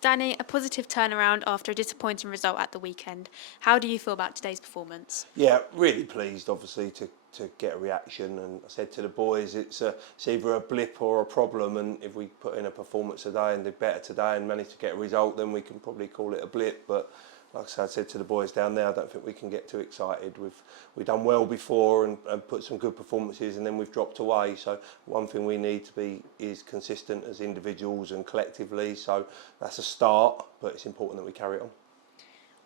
Danny, a positive turnaround after a disappointing result at the weekend. How do you feel about today's performance? Yeah, really pleased, obviously, to get a reaction. And I said to the boys, it's either a blip or a problem. And if we put in a performance today and did better today and manage to get a result, then we can probably call it a blip. But like I said to the boys down there, I don't think we can get too excited. We've done well before and put some good performances, and then we've dropped away. So one thing we need to be is consistent as individuals and collectively. So that's a start, but it's important that we carry it on.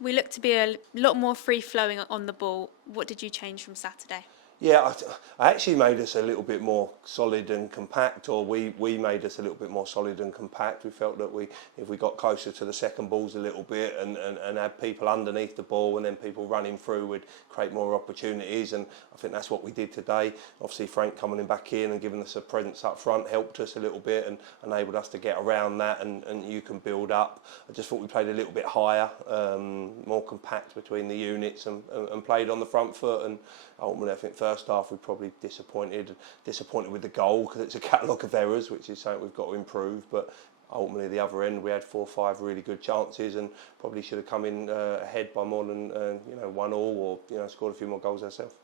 We look to be a lot more free-flowing on the ball. What did you change from Saturday? Yeah, I actually made us a little bit more solid and compact, or we made us a little bit more solid and compact. We felt that if we got closer to the second balls a little bit and had people underneath the ball and then people running through, we'd create more opportunities, and I think that's what we did today. Obviously Frank coming back in and giving us a presence up front helped us a little bit and enabled us to get around that, and you can build up. I just thought we played a little bit higher, more compact between the units and played on the front foot, and ultimately I think first half we probably disappointed with the goal because it's a catalogue of errors, which is something we've got to improve. But ultimately the other end we had 4 or 5 really good chances and probably should have come in ahead by more than 1-1 or scored a few more goals ourselves.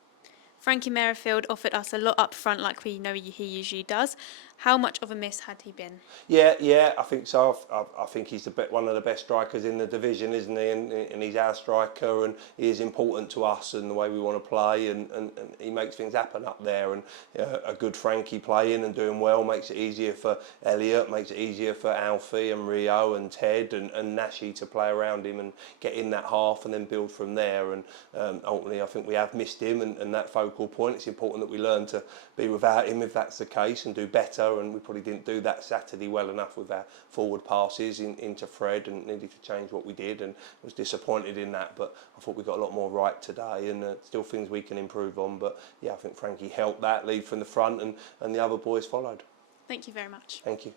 Frankie Merrifield offered us a lot up front like we know he usually does. How much of a miss had he been? Yeah, I think so. I think he's one of the best strikers in the division, isn't he? And he's our striker, and he is important to us and the way we want to play, and he makes things happen up there. And a good Frankie playing and doing well makes it easier for Elliot, makes it easier for Alfie and Rio and Ted and Nashi to play around him and get in that half and then build from there. And ultimately I think we have missed him and that focal point. It's important that we learn to be without him if that's the case and do better, and we probably didn't do that Saturday well enough with our forward passes into Fred and needed to change what we did, and was disappointed in that. But I thought we got a lot more right today, and still things we can improve on. But yeah, I think Frankie helped that lead from the front, and the other boys followed. Thank you very much. Thank you.